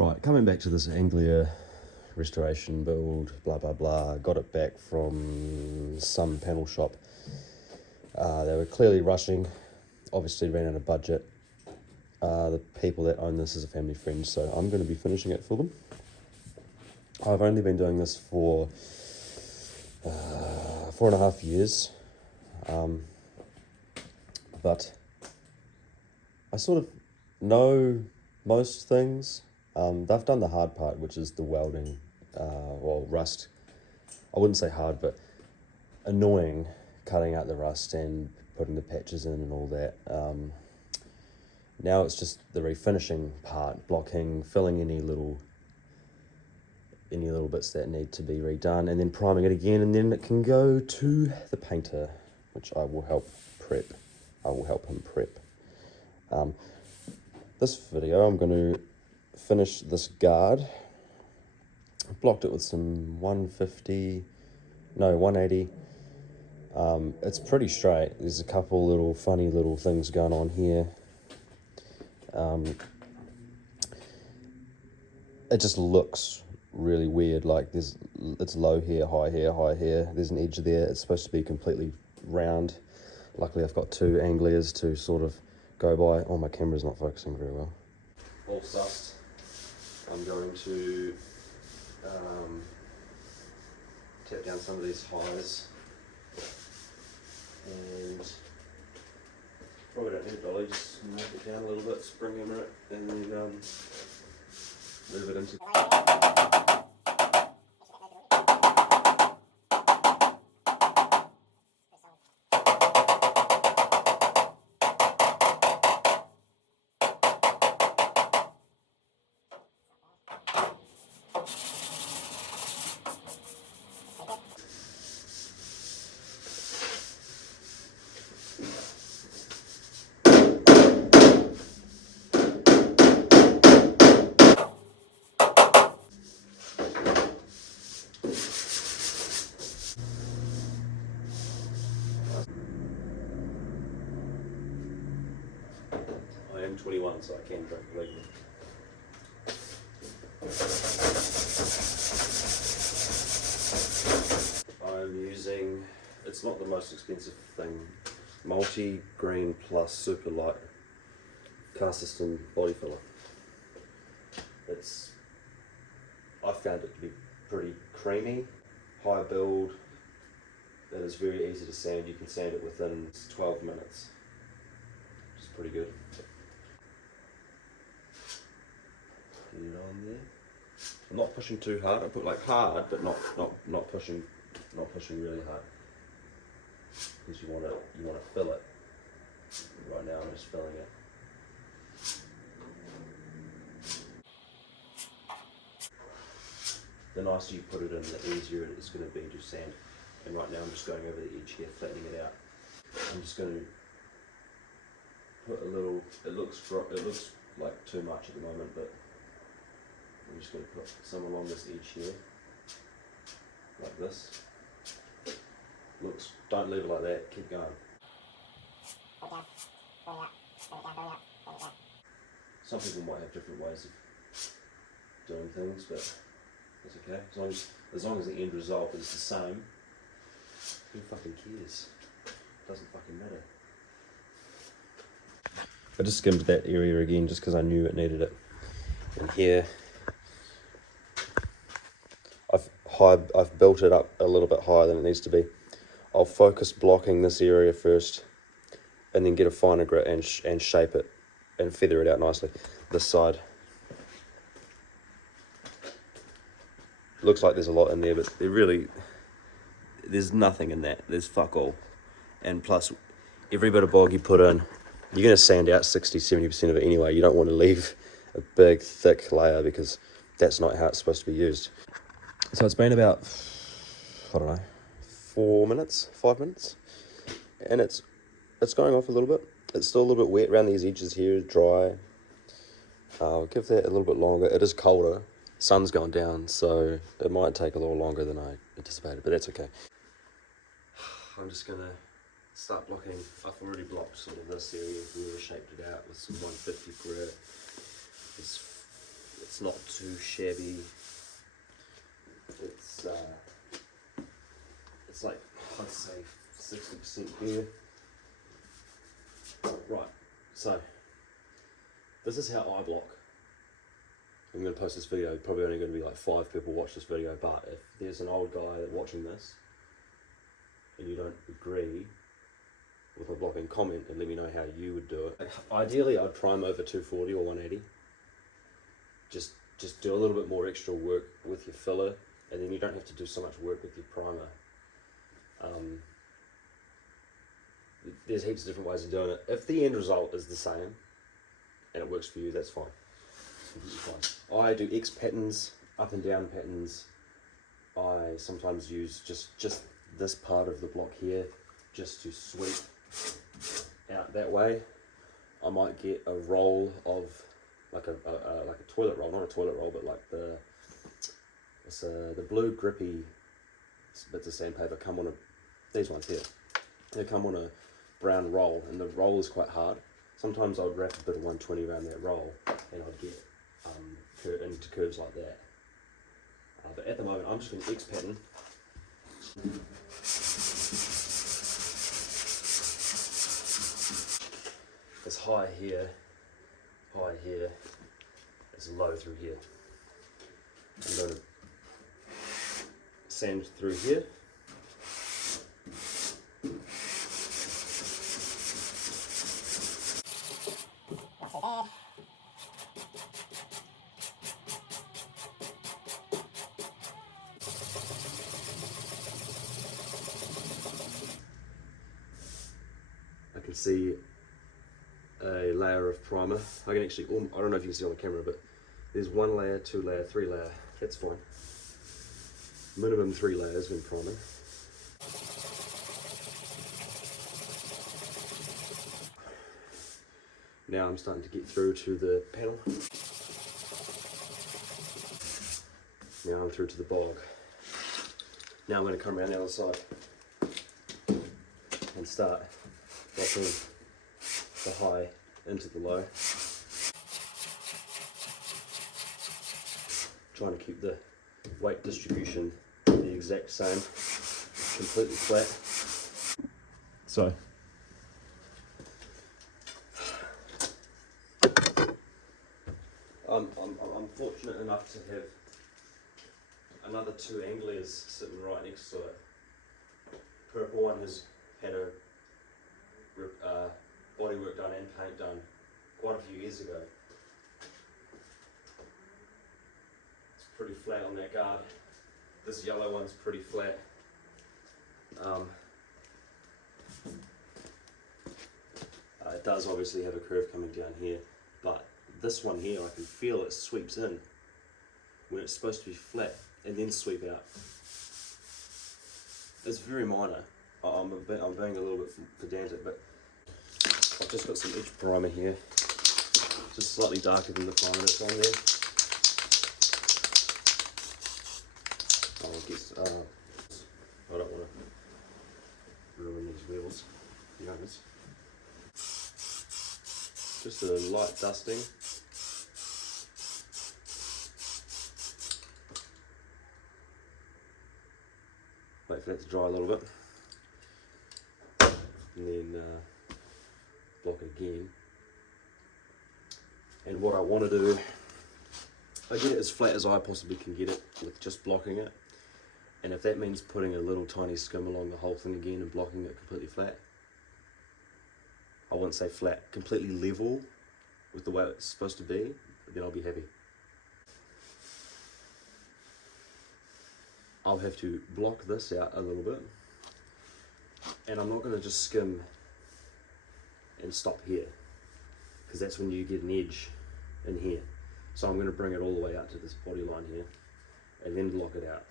Right, coming back to this Anglia restoration build, blah blah blah. Got it back from some panel shop. They were clearly rushing, obviously ran out of budget. The people that own this is a family friend, so I'm going to be finishing it for them. I've only been doing this for 4.5 years, but I sort of know most things. They've done the hard part, which is the welding, rust. I wouldn't say hard, but annoying, cutting out the rust and putting the patches in and all that. Now it's just the refinishing part, blocking, filling any little bits that need to be redone, and then priming it again, and then it can go to the painter, which I will help prep. I will help him prep. This video, I'm going to finish this guard. I blocked it with some 180. It's pretty straight. There's a couple little funny little things going on here. It just looks really weird, like it's low here, high here, high here. There's an edge there. It's supposed to be completely round. Luckily I've got two anglias to sort of go by. Oh, my camera's not focusing very well. All sussed. I'm going to tap down some of these highs, and probably don't need a dolly, just knock it down a little bit, spring hammer it, and then move it into. I am 21, so I can drink legally. I'm using, it's not the most expensive thing, multi-green plus super light cast system body filler. I found it to be pretty creamy, high build, that is very easy to sand. You can sand it within 12 minutes, which is pretty good. Get it on there. I'm not pushing too hard. I put like hard, but not pushing really hard, because you want to fill it. Right now I'm just filling it. The nicer you put it in, the easier it's going to be to sand. And right now I'm just going over the edge here, flattening it out. I'm just going to put a little. It looks like too much at the moment, but I'm just going to put some along this edge here, like this. Don't leave it like that, keep going. Some people might have different ways of doing things, but that's okay. As long as the end result is the same, who fucking cares? Doesn't fucking matter. I just skimmed that area again just because I knew it needed it. And here, I've built it up a little bit higher than it needs to be. I'll focus blocking this area first, and then get a finer grit and shape it and feather it out nicely. This side looks like there's a lot in there, but there's nothing in that. There's fuck all. And plus, every bit of bog you put in, you're going to sand out 60-70% of it anyway. You don't want to leave a big thick layer, because that's not how it's supposed to be used. So it's been about, I don't know, 5 minutes, and it's going off a little bit. It's still a little bit wet around these edges here, dry. I'll give that a little bit longer. It is colder, sun's going down, so it might take a little longer than I anticipated, but that's okay. I'm just gonna start blocking. I've already blocked sort of this area. We shaped it out with some 150 grit. It's It's not too shabby. It's like, I'd say 60% here. Right, so this is how I block. I'm going to post this video, probably only going to be like 5 people watch this video, but if there's an old guy watching this and you don't agree with my blocking, comment and let me know how you would do it. Ideally I'd prime over 240 or 180. Just do a little bit more extra work with your filler, and then you don't have to do so much work with your primer. There's heaps of different ways of doing it. If the end result is the same and it works for you, that's fine. I do X patterns, up and down patterns. I sometimes use just this part of the block here just to sweep out that way. I might get a roll of like a toilet roll, not a toilet roll, but like the blue grippy bits of sandpaper come on these ones here. They come on a brown roll, and the roll is quite hard. Sometimes I would wrap a bit of 120 around that roll, and I'd get into curves like that. But at the moment, I'm just going to X pattern. It's high here, it's low through here. I'm going to sand through here. I can see a layer of primer. I can actually, I don't know if you can see on the camera, but there's 1 layer, 2 layer, 3 layer, that's fine. Minimum 3 layers when priming. Now I'm starting to get through to the panel. Now I'm through to the bog. Now I'm going to come around the other side and start blocking the high into the low. Trying to keep the weight distribution the exact same, completely flat. So I'm fortunate enough to have another 2 anglias sitting right next to it. Purple one has had a body work done and paint done quite a few years ago. It's pretty flat on that guard. This yellow one's pretty flat. It does obviously have a curve coming down here, but this one here, I can feel it sweeps in when it's supposed to be flat and then sweep out. It's very minor. I'm being a little bit pedantic, but I've just got some edge primer here, just slightly darker than the primer that's on there. I don't want to ruin these wheels, to be honest. Just a light dusting. Wait for that to dry a little bit, and then block it again. And what I want to do, I get it as flat as I possibly can get it with just blocking it. And if that means putting a little tiny skim along the whole thing again and blocking it completely flat, I wouldn't say flat, completely level with the way it's supposed to be, then I'll be happy. I'll have to block this out a little bit, and I'm not going to just skim and stop here, because that's when you get an edge in here. So I'm going to bring it all the way out to this body line here, and then block it out.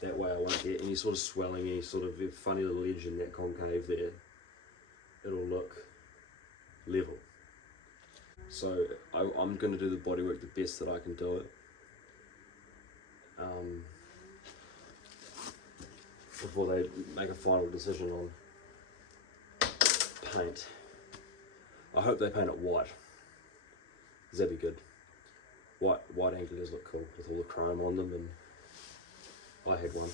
That way I won't get any sort of swelling, any sort of funny little edge in that concave there. It'll look level. So I'm going to do the bodywork the best that I can do it. Before they make a final decision on paint. I hope they paint it white, because that'd be good. White anglias look cool with all the chrome on them, and I had one.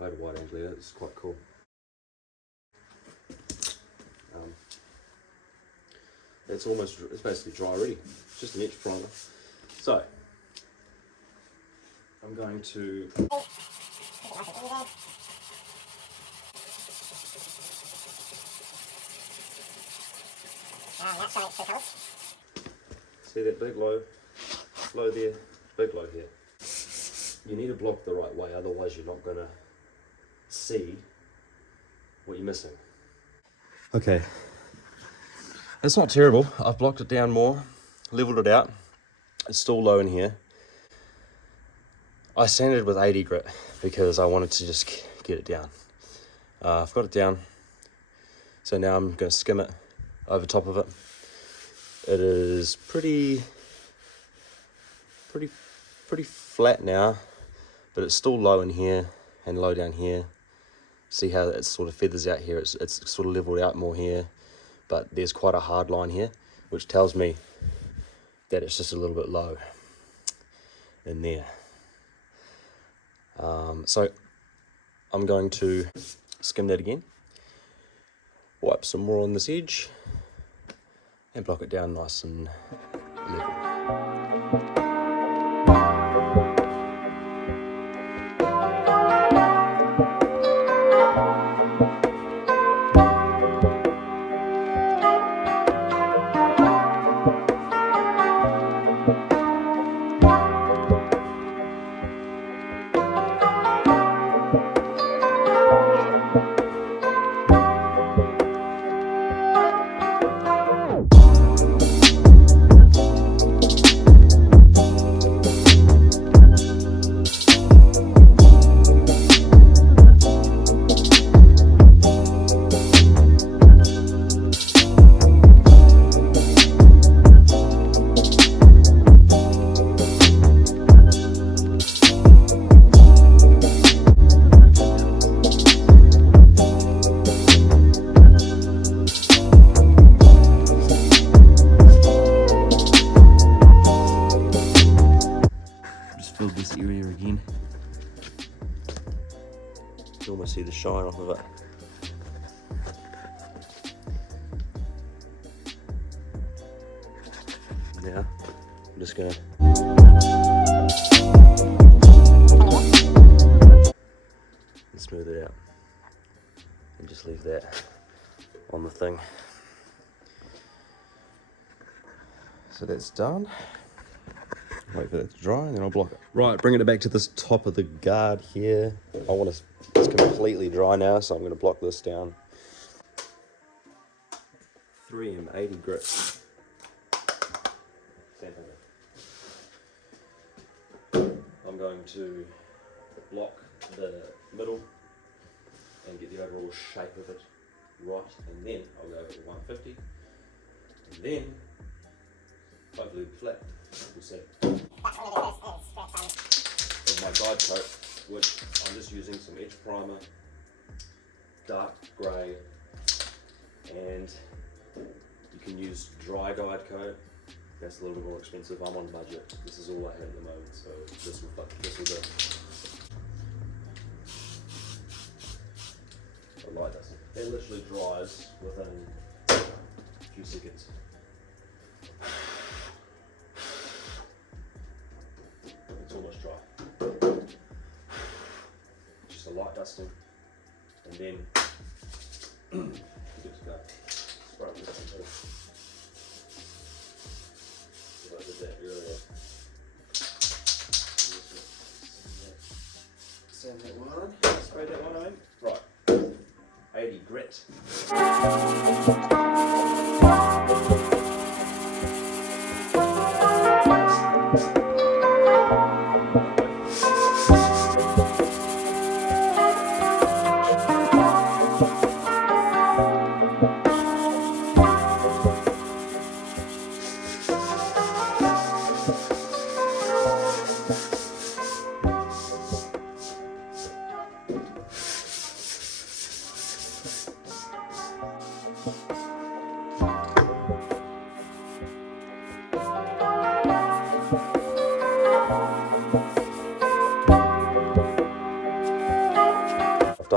I had a white anglia. It's quite cool. It's basically dry already. It's just an etch primer. So I'm going to see that big low there, big low here. You need to block the right way, otherwise you're not gonna see what you're missing. Okay, it's not terrible. I've blocked it down more, leveled it out. It's still low in here. I sanded with 80 grit because I wanted to just get it down. I've got it down, so now I'm going to skim it over top of it. It is pretty flat now, but it's still low in here and low down here. See how it sort of feathers out here? It's sort of leveled out more here, but there's quite a hard line here, which tells me that it's just a little bit low in there. So I'm going to skim that again, wipe some more on this edge, and block it down nice and level. Filled this area again. You can almost see the shine off of it. Now, I'm just gonna smooth it out and just leave that on the thing. So that's done. Wait for that to dry and then I'll block it. Right, bringing it back to this top of the guard here. It's completely dry now, so I'm going to block this down. 3M80 grit. Sandpaper. I'm going to block the middle and get the overall shape of it right, and then I'll go over to 150, and then hopefully flat. We'll see. With my guide coat, which I'm just using some etch primer, dark grey, and you can use dry guide coat. That's a little bit more expensive. I'm on budget. This is all I have at the moment, so this will do. The light doesn't. It literally dries within a few seconds. It's almost dry. Just a light dusting, and then good to go. Spray it with something. If I did that earlier. Sand that one on. Spray that one on. Right. 80 grit.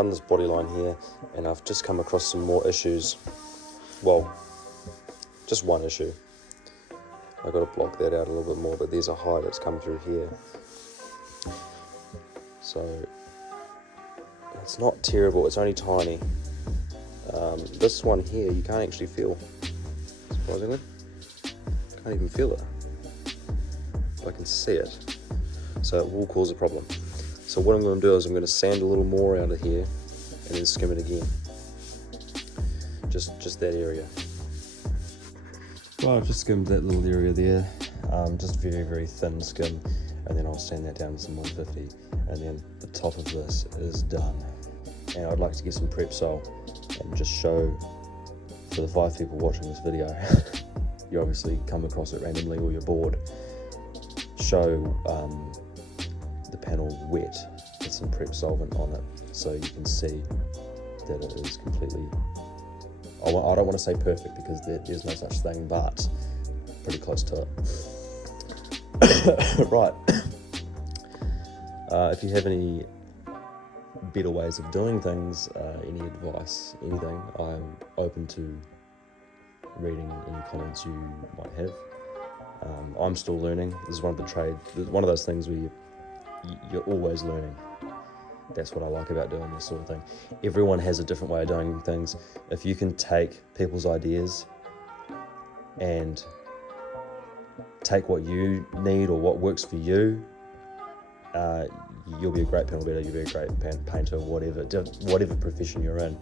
done this body line here, and I've just come across some more issues. Well, just one issue. I've got to block that out a little bit more, but there's a high that's come through here. So it's not terrible, it's only tiny. This one here you can't actually feel, surprisingly. Can't even feel it. I can see it. So it will cause a problem. So what I'm going to do is I'm going to sand a little more out of here and then skim it again. Just that area. Well, I've just skimmed that little area there. Just very, very thin skim, and then I'll sand that down to some 150, and then the top of this is done. And I'd like to get some prep sole and just show, for the 5 people watching this video, you obviously come across it randomly or you're bored, show the panel wet with some prep solvent on it, so you can see that it is completely, I don't want to say perfect because there's no such thing, but pretty close to it. Right. If you have any better ways of doing things, any advice, anything, I'm open to reading any comments you might have. I'm still learning. This is one of those things where you're always learning. That's what I like about doing this sort of thing. Everyone has a different way of doing things. If you can take people's ideas and take what you need or what works for you, you'll be a great panel beater, you'll be a great painter, whatever profession you're in.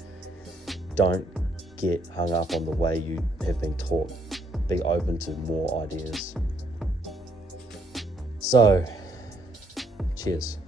Don't get hung up on the way you have been taught. Be open to more ideas. So, cheers.